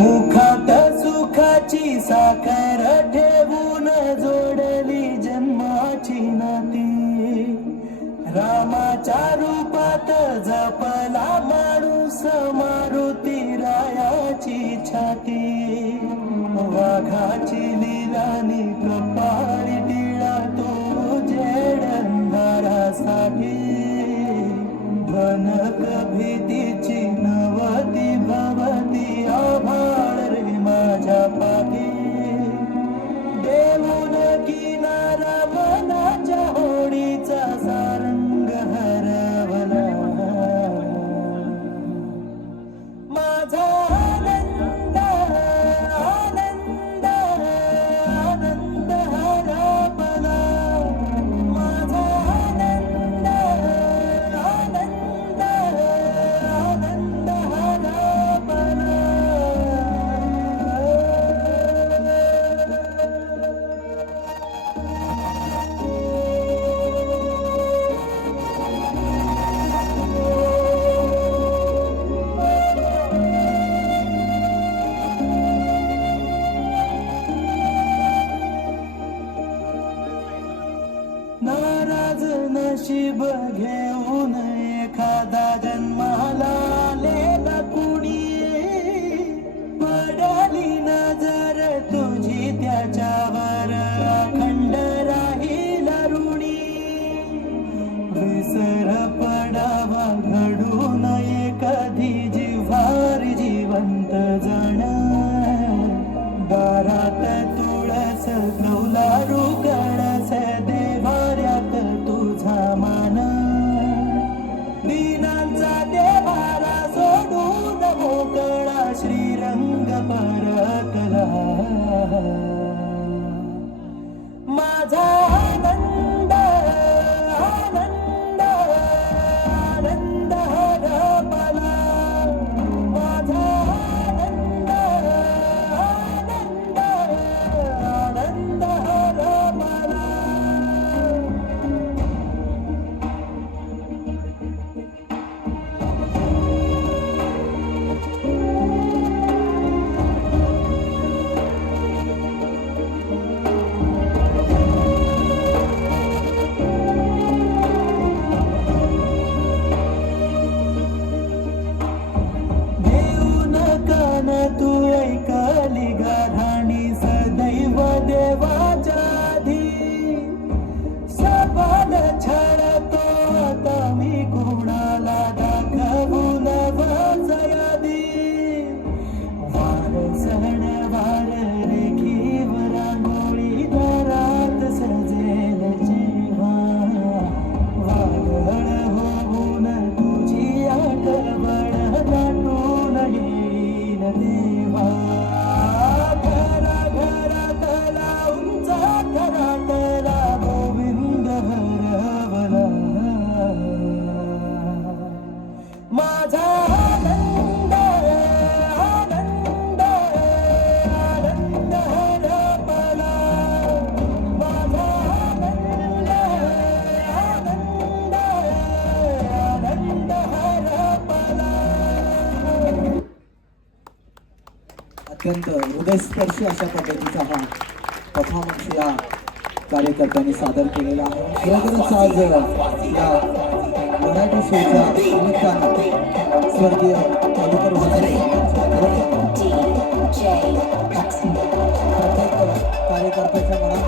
मुखात सुखाची साखर ठेवून जोडली जन्माची नाती, रामाच्या रूपात जपला माणूस मारुती रायाची छाती, वाघाची लीलानी कपाळी टिळा तो जेड अंधारासाठी, भनक भीतीची नवती भवती आभाळ रे माझ्या पाठी, देऊन किनारा मनाच्या होडीचा सारंग हरवला, माझा आनंद आनंद आनंद हरपला, माझा आनंद आनंद आनंद हरपला. नाराज नशीब घेऊन एखादा जन्माला आलेला कुणी, पडाली नजर तुझी त्याच्यावर अखंड राहील ऋणी, विसर पडावा घडू नये कधी जिव्हार जिवंत जण, दारात तुळस कौलारू कळस देवाऱ्यात तुझा मान, दीनांचा देवारा सोडून मोकळा श्रीरंग परतला, माझा आनंद आनंद आनंद हरपला, माझा आनंद आनंद आनंद हरपला. देऊन कान तू ऐकली गाढाणी सदैव देवाच्या आधी, सपाल छळतो आता मी कुणाला दाखवून वाचयादी, वार सण वार रेखीवर रांगोळी दारात सजेल जेव्हा, वादळ होऊन तुझी आठवण दाटून येईल देवा, घरा घरातला उंच थरातला गोविंद हरवला, माझा आनंद आनंद आनंद हरपला, माझा आनंद आनंद आनंद हरपला. अत्यंत हृदयस्पर्शी अशा पद्धतीचा हा परफॉर्मन्स या कार्यकर्त्यांनी सादर केलेला आहे. खरोखरच आज या मराठी शोच्या निमित्तानं स्वर्गीय मधुकर वासरे